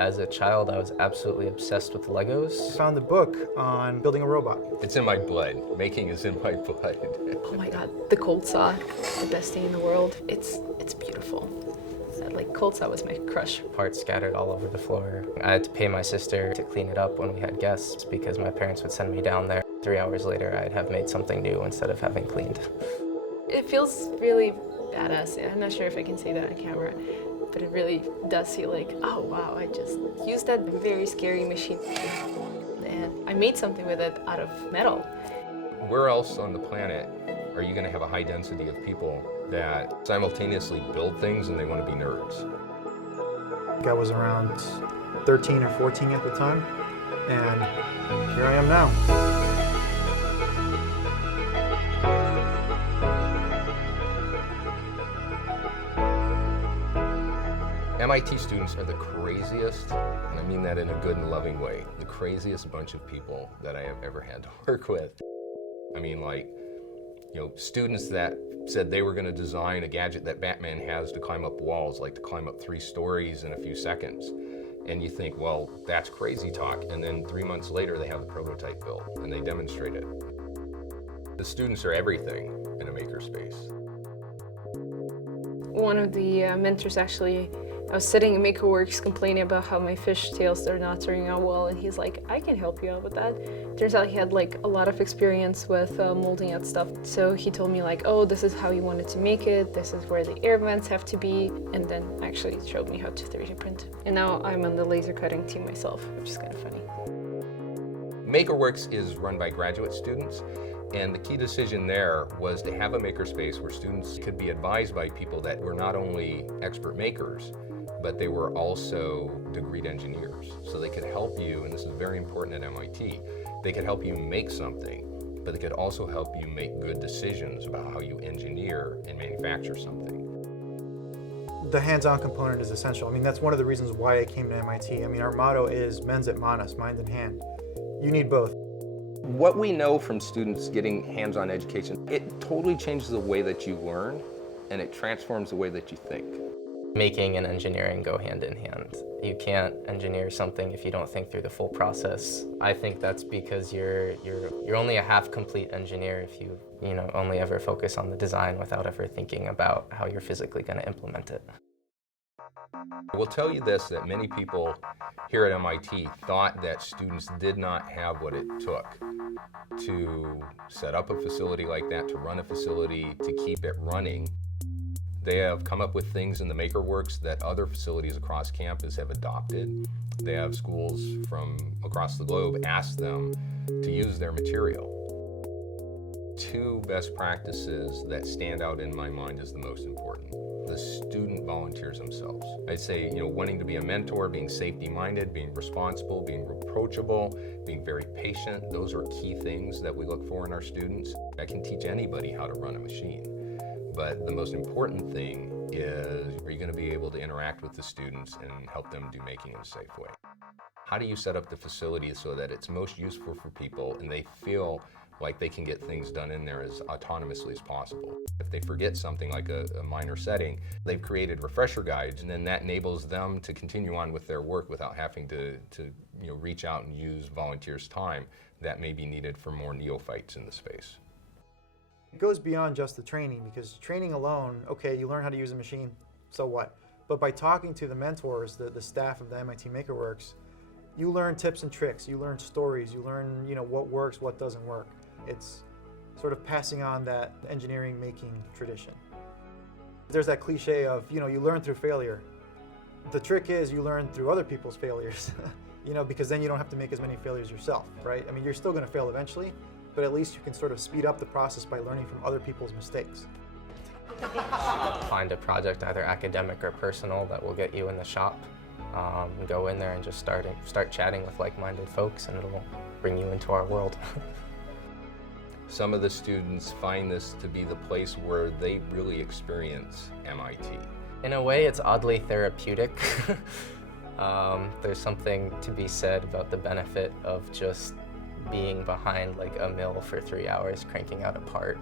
As a child, I was absolutely obsessed with Legos. I found a book on building a robot. It's in my blood. Making is in my blood. Oh my God, the cold saw, the best thing in the world. It's beautiful. Like, cold saw was my crush. Parts scattered all over the floor. I had to pay my sister to clean it up when we had guests because my parents would send me down there. 3 hours later, I'd have made something new instead of having cleaned. It feels really badass. I'm not sure if I can say that on camera, but it really does feel like, oh wow, I just used that very scary machine and I made something with it out of metal. Where else on the planet are you going to have a high density of people that simultaneously build things and they want to be nerds? I was around 13 or 14 at the time, and here I am now. MIT students are the craziest, and I mean that in a good and loving way, the craziest bunch of people that I have ever had to work with. I mean, like, students that said they were going to design a gadget that Batman has to climb up walls, like to climb up 3 stories in a few seconds. And you think, well, that's crazy talk. And then 3 months later, they have the prototype built and they demonstrate it. The students are everything in a makerspace. One of the mentors actually, I was sitting in MakerWorks complaining about how my fish tails are not turning out well, and he's like, I can help you out with that. Turns out he had like a lot of experience with molding out stuff. So he told me like, oh, this is how you wanted to make it, this is where the air vents have to be, and then actually showed me how to 3D print. And now I'm on the laser cutting team myself, which is kind of funny. MakerWorks is run by graduate students, and the key decision there was to have a makerspace where students could be advised by people that were not only expert makers, but they were also degreed engineers. So they could help you, and this is very important at MIT, they could help you make something, but they could also help you make good decisions about how you engineer and manufacture something. The hands-on component is essential. I mean, that's one of the reasons why I came to MIT. I mean, our motto is mens et manus, mind and hand. You need both. What we know from students getting hands-on education, it totally changes the way that you learn, and it transforms the way that you think. Making and engineering go hand in hand. You can't engineer something if you don't think through the full process. I think that's because you're only a half-complete engineer if you only ever focus on the design without ever thinking about how you're physically going to implement it. I will tell you this, that many people here at MIT thought that students did not have what it took to set up a facility like that, to run a facility, to keep it running. They have come up with things in the MakerWorks that other facilities across campus have adopted. They have schools from across the globe ask them to use their material. 2 best practices that stand out in my mind as the most important. The student volunteers themselves. I'd say, wanting to be a mentor, being safety-minded, being responsible, being approachable, being very patient. Those are key things that we look for in our students. I can teach anybody how to run a machine. But the most important thing is, are you going to be able to interact with the students and help them do making in a safe way? How do you set up the facility so that it's most useful for people and they feel like they can get things done in there as autonomously as possible? If they forget something like a minor setting, they've created refresher guides, and then that enables them to continue on with their work without having to reach out and use volunteers' time that may be needed for more neophytes in the space. It goes beyond just the training, because training alone, okay, you learn how to use a machine, so what? But by talking to the mentors, the staff of the MIT MakerWorks, you learn tips and tricks, you learn stories, you learn what works, what doesn't work. It's sort of passing on that engineering making tradition. There's that cliche of, you learn through failure. The trick is you learn through other people's failures, because then you don't have to make as many failures yourself, right? I mean, you're still going to fail eventually, but at least you can sort of speed up the process by learning from other people's mistakes. Find a project, either academic or personal, that will get you in the shop. Go in there and just start chatting with like-minded folks, and it'll bring you into our world. Some of the students find this to be the place where they really experience MIT. In a way, it's oddly therapeutic. There's something to be said about the benefit of just being behind like a mill for 3 hours cranking out a part.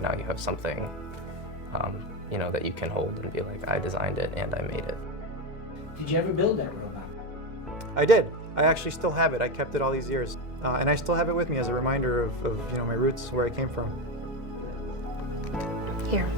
Now you have something that you can hold and be like, I designed it and I made it. Did you ever build that robot? I did. I actually still have it. I kept it all these years. And I still have it with me as a reminder of my roots, where I came from. Here.